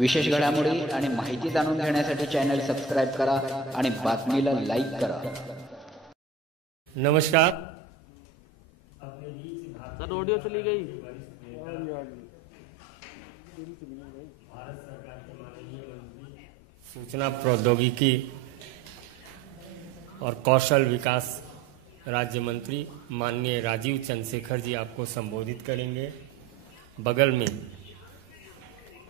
विशेष घडामोडी आणि माहिती जाणून घेण्यासाठी चॅनल सबस्क्राइब करा आणि बातमीला लाईक करा। नमस्कार। सर ऑडियो चली गई। सूचना प्रौद्योगिकी और कौशल विकास राज्य मंत्री माननीय राजीव चंद्रशेखर जी आपको संबोधित करेंगे। बगल में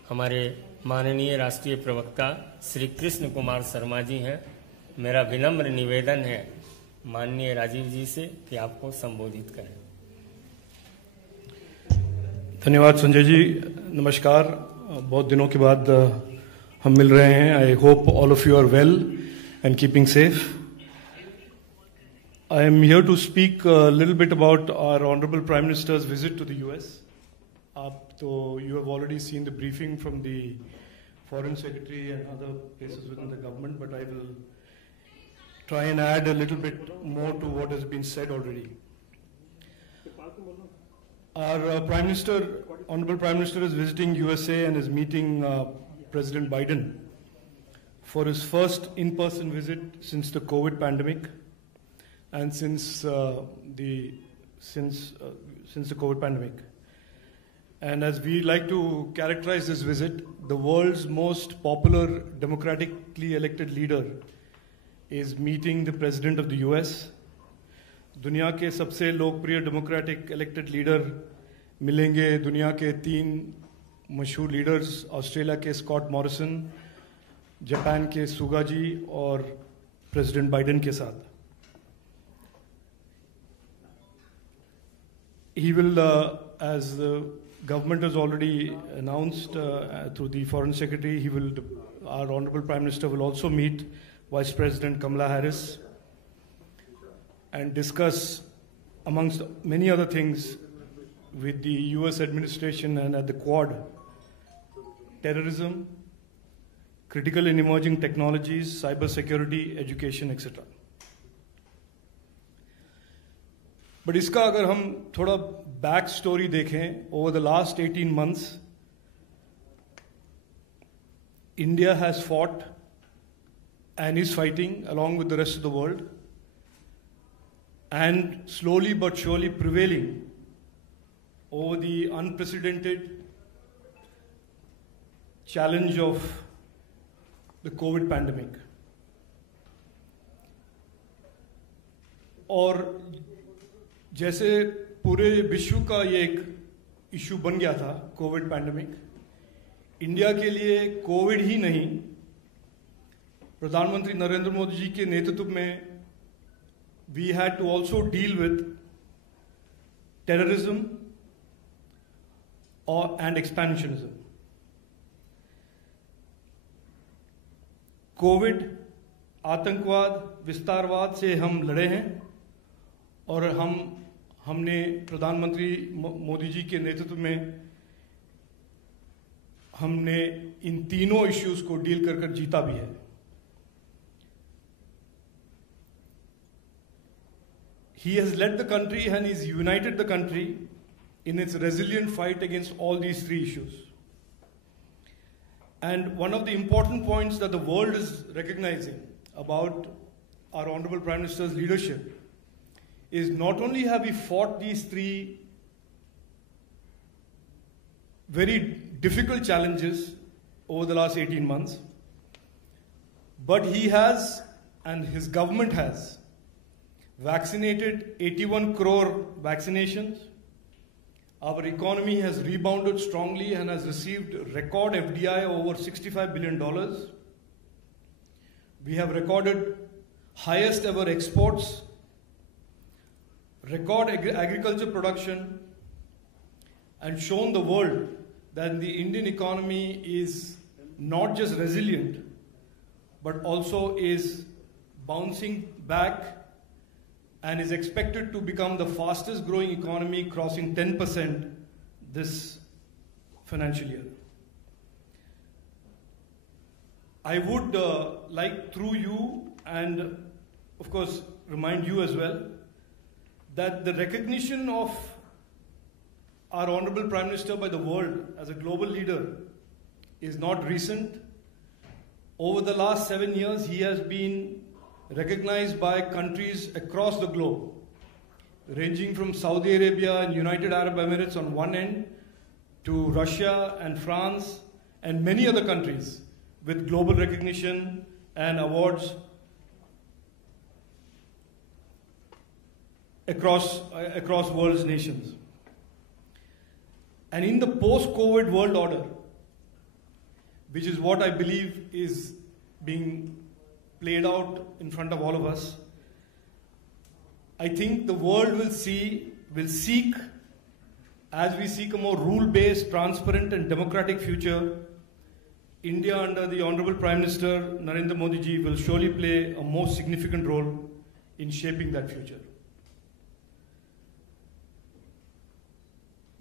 हमारे माननीय राष्ट्रीय प्रवक्ता श्री कृष्ण कुमार शर्मा जी हैं। मेरा विनम्र निवेदन है माननीय राजीव जी से कि आपको संबोधित करें। धन्यवाद संजय जी। नमस्कार। बहुत दिनों के बाद हम मिल रहे हैं। I hope all of you are well and keeping safe. I am here to speak a little bit about our Honorable Prime Minister's visit to the US. You have already seen the briefing from the Foreign Secretary and other places within the government, but I will try and add a little bit more to what has been said already. Our Prime Minister, Honorable Prime Minister, is visiting USA and is meeting President Biden for his first in-person visit since the COVID pandemic. And since the COVID pandemic. And as we like to characterize this visit, the world's most popular democratically elected leader is meeting the President of the US. दुनिया के सबसे लोकप्रिय democratic elected leader मिलेंगे दुनिया के 3 मशहूर leaders, Australia के Scott Morrison, Japan के सुगा जी और प्रेसिडेंट बाइडेन के साथ। He will, as the government has already announced through the Foreign Secretary, our Honorable Prime Minister will also meet Vice President Kamala Harris and discuss, amongst many other things, with the US administration and at the Quad, terrorism, critical and emerging technologies, cyber security, education, etc. But इसका अगर हम थोड़ा back story देखें, over the last 18 months, India has fought and is fighting along with the rest of the world and slowly but surely prevailing over the unprecedented challenge of the COVID pandemic. और जैसे पूरे विश्व का ये एक issue बन गया था कोविड पैंडेमिक, इंडिया के लिए कोविड ही नहीं, प्रधानमंत्री नरेंद्र मोदी जी के नेतृत्व में we had to also deal with terrorism और एंड एक्सपेंशनिज्म। कोविड, आतंकवाद, विस्तारवाद से हम लड़े हैं और हमने प्रधानमंत्री मोदी जी के नेतृत्व में हमने इन तीनों इश्यूज को डील कर जीता भी है। He has led the country and he's united the country in its resilient fight against all these 3 issues. And one of the important points that the world is recognizing about our Honorable Prime Minister's leadership is not only have we fought these 3 very difficult challenges over the last 18 months, but he has, and his government has, vaccinated 81 crore vaccinations. Our economy has rebounded strongly and has received record FDI over $65 billion. We have recorded highest ever exports, record agriculture production, and shown the world that the Indian economy is not just resilient, but also is bouncing back and is expected to become the fastest growing economy, crossing 10% this financial year. I would like, through you and of course remind you as well, that the recognition of our Honorable Prime Minister by the world as a global leader is not recent. Over the last 7 years, he has been recognized by countries across the globe, ranging from Saudi Arabia and United Arab Emirates on one end to Russia and France and many other countries with global recognition and awards across world's nations. And in the post-COVID world order, which is what I believe is being played out in front of all of us, I think the world will seek, as we seek a more rule-based, transparent and democratic future, India under the Honorable Prime Minister Narendra Modi ji will surely play a most significant role in shaping that future.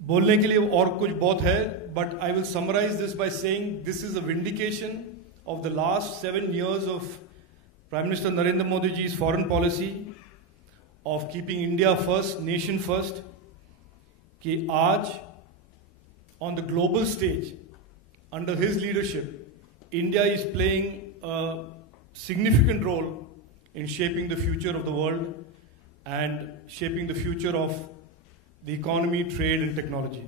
बोलने के लिए और कुछ बहुत है, but I will summarize this by saying this is a vindication of the last 7 years of Prime Minister Narendra Modi ji's foreign policy of keeping India first, nation first, कि आज on the global stage, under his leadership, India is playing a significant role in shaping the future of the world and shaping the future of the economy, trade and technology.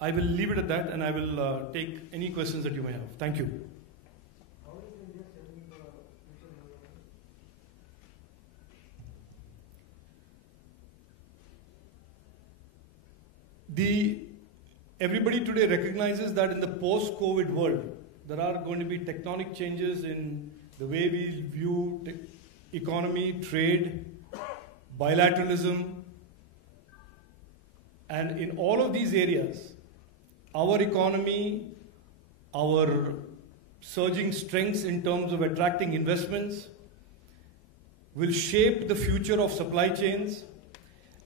I will leave it at that and I will take any questions that you may have. Thank you. Everybody today recognizes that in the post-COVID world, there are going to be tectonic changes in the way we view economy, trade, bilateralism, and in all of these areas, our economy, our surging strengths in terms of attracting investments will shape the future of supply chains.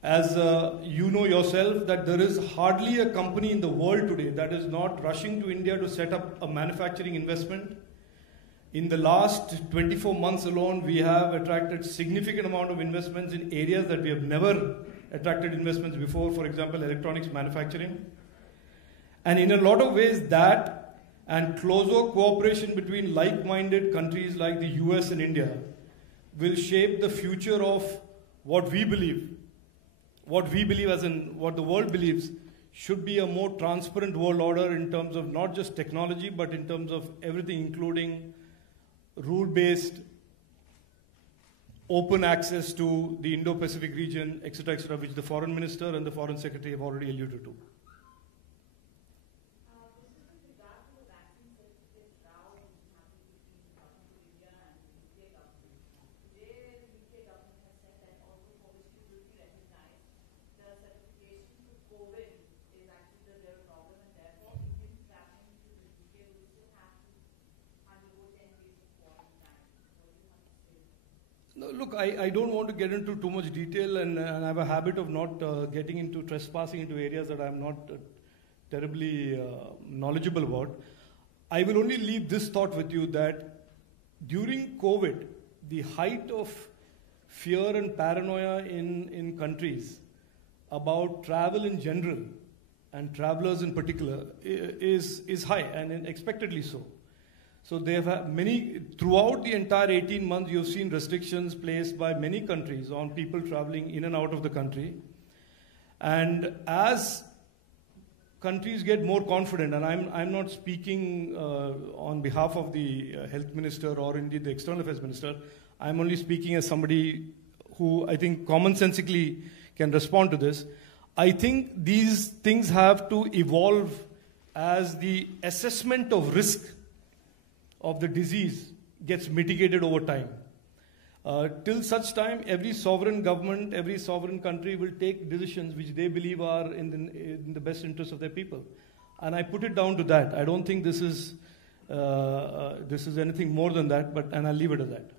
As you know yourself, that there is hardly a company in the world today that is not rushing to India to set up a manufacturing investment. In the last 24 months alone, we have attracted significant amount of investments in areas that we have never attracted investments before, for example, electronics manufacturing. And in a lot of ways, that and closer cooperation between like-minded countries like the US and India will shape the future of what we believe as in what the world believes should be a more transparent world order in terms of not just technology, but in terms of everything, including rule-based, open access to the Indo-Pacific region, etc., which the Foreign Minister and the Foreign Secretary have already alluded to. Look, I don't want to get into too much detail, and I have a habit of not getting into trespassing into areas that I'm not terribly knowledgeable about. I will only leave this thought with you that during COVID, the height of fear and paranoia in countries about travel in general and travelers in particular is high, and expectedly so. So they have had throughout the entire 18 months, you've seen restrictions placed by many countries on people traveling in and out of the country. And as countries get more confident, and I'm not speaking on behalf of the health minister or indeed the external affairs minister, I'm only speaking as somebody who I think commonsensically can respond to this. I think these things have to evolve as the assessment of risk of the disease gets mitigated over time. Till such time, every sovereign government, every sovereign country will take decisions which they believe are in the best interest of their people. And I put it down to that. I don't think this is anything more than that, and I'll leave it at that.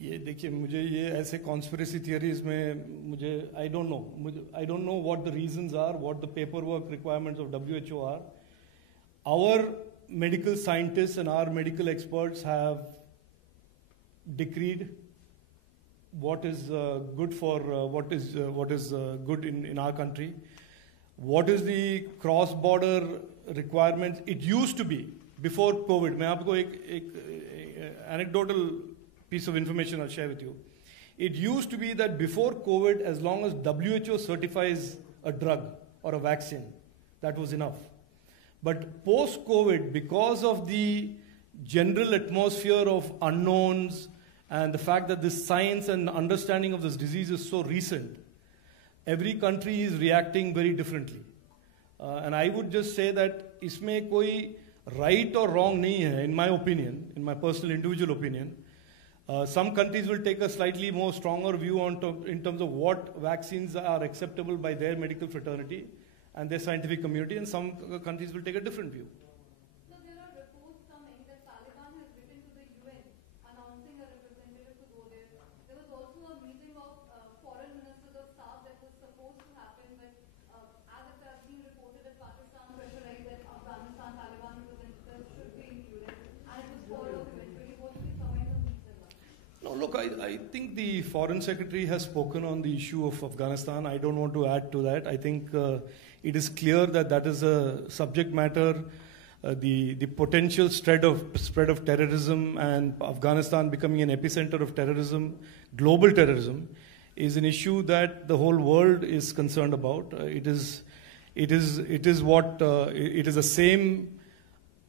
ये देखिए मुझे ये ऐसे conspiracy theories में मुझे I don't know what the reasons are, what the paperwork requirements of WHO are. our medical scientists and our medical experts have decreed what is good for what is good in our country. What is the cross-border requirements? It used to be before COVID. मैं आपको एक anecdotal piece of information I'll share with you. It used to be that before COVID, as long as WHO certifies a drug or a vaccine, that was enough. But post-COVID, because of the general atmosphere of unknowns and the fact that this science and understanding of this disease is so recent, every country is reacting very differently. And I would just say that इसमें कोई right or wrong नहीं है, in my opinion, in my personal individual opinion. Some countries will take a slightly more stronger view in terms of what vaccines are acceptable by their medical fraternity and their scientific community, and some countries will take a different view. So there are reports coming that Taliban has written to the UN announcing a representative to go there. There was also a meeting of foreign ministers of staff that was supposed to happen, but as it has been reported that Pakistan pressurized that Afghanistan Taliban representatives should be included, and it was called off eventually. What do you comment on these developments? No, look, I think the Foreign Secretary has spoken on the issue of Afghanistan. I don't want to add to that. I think it is clear that that is a subject matter. The potential spread of terrorism and Afghanistan becoming an epicenter of terrorism, global terrorism, is an issue that the whole world is concerned about. It is the same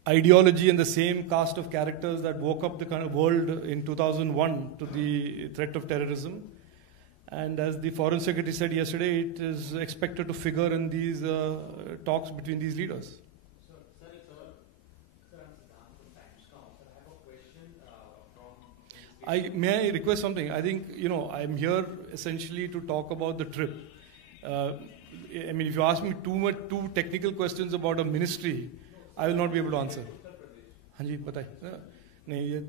ideology and the same cast of characters that woke up the kind of world in 2001 to the threat of terrorism. And as the Foreign Secretary said yesterday, it is expected to figure in these talks between these leaders. May I request something? I think, I'm here essentially to talk about the trip. I mean, if you ask me two technical questions about a ministry, I will not be able to answer. हाँ जी बताइए नहीं ये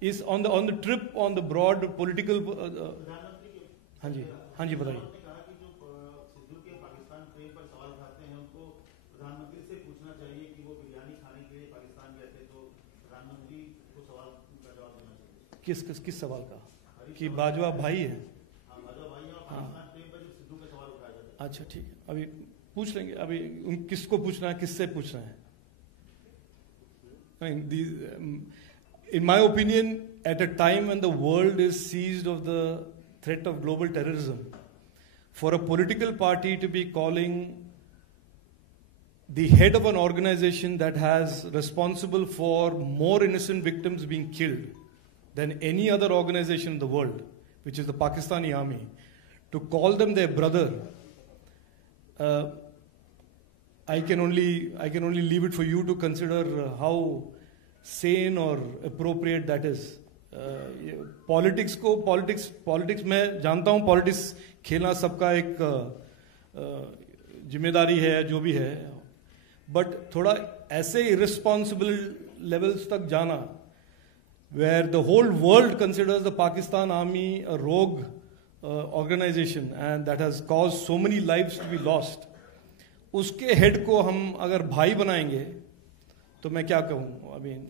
is on the trip on the broad political हाँ जी बताइए किस सवाल का कि बाजवा भाई है अच्छा ठीक है अभी पूछ लेंगे अभी किसको पूछना है किससे पूछना है in my opinion at a time when the world is seized of the threat of global terrorism for a political party to be calling the head of an organization that has responsible for more innocent victims being killed than any other organization in the world, which is the Pakistani army, to call them their brother, I can only leave it for you to consider how sane or appropriate that is. Politics मैं जानता हूँ politics खेलना सबका एक जिम्मेदारी है जो भी है, but थोड़ा ऐसे irresponsible levels तक जाना where the whole world considers the Pakistan army a rogue organization and that has caused so many lives to be lost, उसके हेड को हम अगर भाई बनाएंगे तो मैं क्या कहूँ? I mean,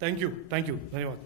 thank you, धन्यवाद.